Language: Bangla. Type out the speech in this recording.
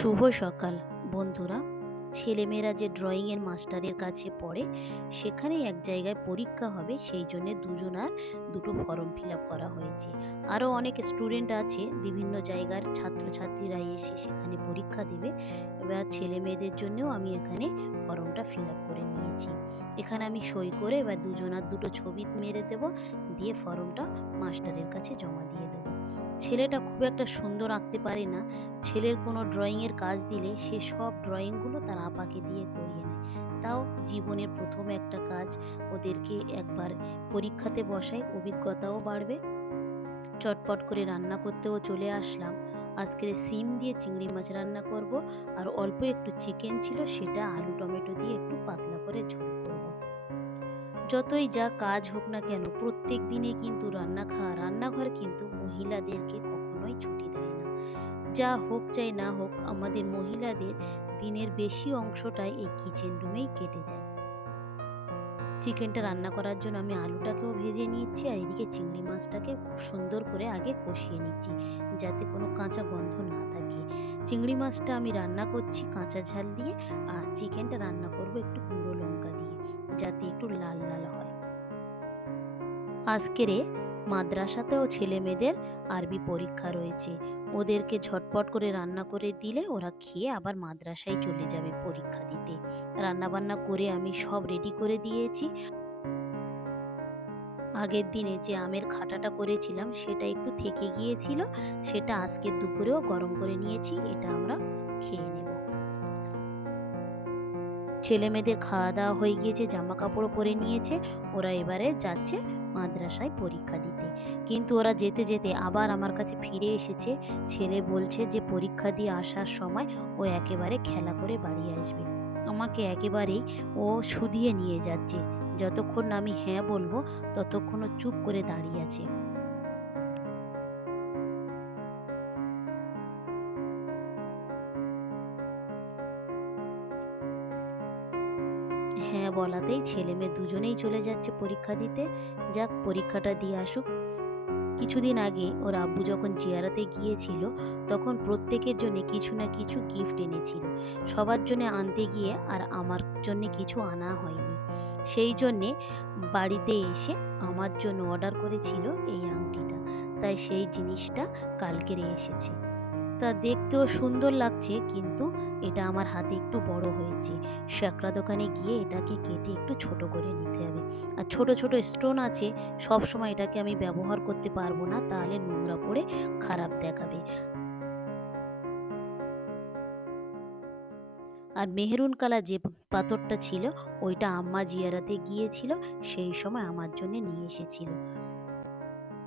শুভ সকাল, বন্ধুরা। ছেলেমেয়েরা যে ড্রয়িংয়ের মাস্টারের কাছে পড়ে সেখানে এক জায়গায় পরীক্ষা হবে, সেই জন্য দুজনার দুটো ফর্ম ফিল করা হয়েছে। আরও অনেক স্টুডেন্ট আছে, বিভিন্ন জায়গার ছাত্রছাত্রীরা এসে সেখানে পরীক্ষা দেবে। এবার ছেলে মেয়েদের জন্যও আমি এখানে ফর্মটা ফিল করে নিয়েছি। এখানে আমি সই করে এবার দুজনার দুটো ছবি মেরে দেব, দিয়ে ফর্মটা মাস্টারের কাছে জমা দিয়ে দেবো। ছেলেটা খুব একটা সুন্দর আঁকতে পারে না। ছেলের কোনো ড্রয়িংয়ের কাজ দিলে সে সব ড্রয়িংগুলো তার আপাকে দিয়ে করিয়ে নেয়। তাও জীবনের প্রথম একটা কাজ। ওদেরকে একবার পরীক্ষাতে বসায়, অভিজ্ঞতাও বাড়বে। চটপট করে রান্না করতেও চলে আসলাম। আজকে সিম দিয়ে চিংড়ি মাছ রান্না করব। আর অল্প একটু চিকেন ছিল, সেটা আলু, টমেটো দিয়ে একটু পাতলা করে ঝোল যতই যা কাজ হোক না কেন, প্রত্যেক দিনে কিন্তু রান্না খাওয়া রান্নাঘর কিন্তু মহিলাদেরকে কখনোই ছুটি দেয় না। যা হোক চাই না হোক, আমাদের মহিলাদের দিনের বেশি অংশটাই এই কিচেন রুমেই কেটে যায়। চিকেনটা রান্না করার জন্য আমি আলুটাকেও ভেজে নিচ্ছি আর এদিকে চিংড়ি মাছটাকে খুব সুন্দর করে আগে কষিয়ে নিচ্ছি, যাতে কোনো কাঁচা গন্ধ না থাকে। চিংড়ি মাছটা আমি রান্না করছি কাঁচা ঝাল দিয়ে আর চিকেনটা রান্না করব একটু গুঁড়ো লঙ্কা দিয়ে। যাতে একটু লাল লাল হয়। আজকেরে মাদ্রাসাতেও ছেলে মেয়েদের আরবি পরীক্ষা রয়েছে। ওদেরকে ঝটপট করে রান্না করে দিলে ওরা খেয়ে আবার মাদ্রাসায় চলে যাবে পরীক্ষা দিতে। রান্না বান্না করে আমি সব রেডি করে দিয়েছি। আগের দিনে যে আমের খাটাটা করেছিলাম সেটা একটু থেকে গিয়েছিল, সেটা আজকের দুপুরেও গরম করে নিয়েছি, এটা আমরা খেয়ে নেব। ছেলে মেয়েদের খাওয়া দাওয়া হয়ে গিয়েছে জামা কাপড় পরে নিয়েছে। ওরা এবারে যাচ্ছে মাদ্রাসায় পরীক্ষা দিতে। কিন্তু ওরা যেতে যেতে আবার আমার কাছে ফিরে এসেছে। ছেলে বলছে যে, পরীক্ষা দিয়ে আসার সময় ও একেবারে খেলা করে বাড়ি আসবে। আমাকে একেবারেই ও শুধিয়ে নিয়ে যাচ্ছে। যতক্ষণ না আমি হ্যাঁ বলব, ততক্ষণ ও চুপ করে দাঁড়িয়ে আছে। হ্যাঁ বলাতেই ছেলে মেয়ে দুজনেই চলে যাচ্ছে পরীক্ষা দিতে। যাক, পরীক্ষাটা দিয়ে আসুক। কিছুদিন আগে ওর আব্বু যখন জিয়ারাতে গিয়েছিল, তখন প্রত্যেকের জন্য কিছু না কিছু গিফট এনেছিল। সবার জন্য আনতে গিয়ে আর আমার জন্য কিছু আনা হয়নি। সেই জন্যে বাড়িতে এসে আমার জন্য অর্ডার করেছিল এই আংটিটা। তাই সেই জিনিসটা কালকেরে এসেছে। তা দেখতেও সুন্দর লাগছে, কিন্তু এটা আমার হাতে একটু বড় হয়েছে। শ্যাকরা দোকানে গিয়ে এটাকে কেটে একটু ছোট করে নিতে হবে। আর ছোট ছোট স্টোন আছে, সব সময় এটাকে আমি ব্যবহার করতে পারব না, তাহলে নোংরা পড়ে খারাপ দেখাবে। আর মেহরুন কালার যে পাথরটা ছিল, ওইটা আম্মা জিয়ারাতে গিয়েছিল, সেই সময় আমার জন্য নিয়ে এসেছিল।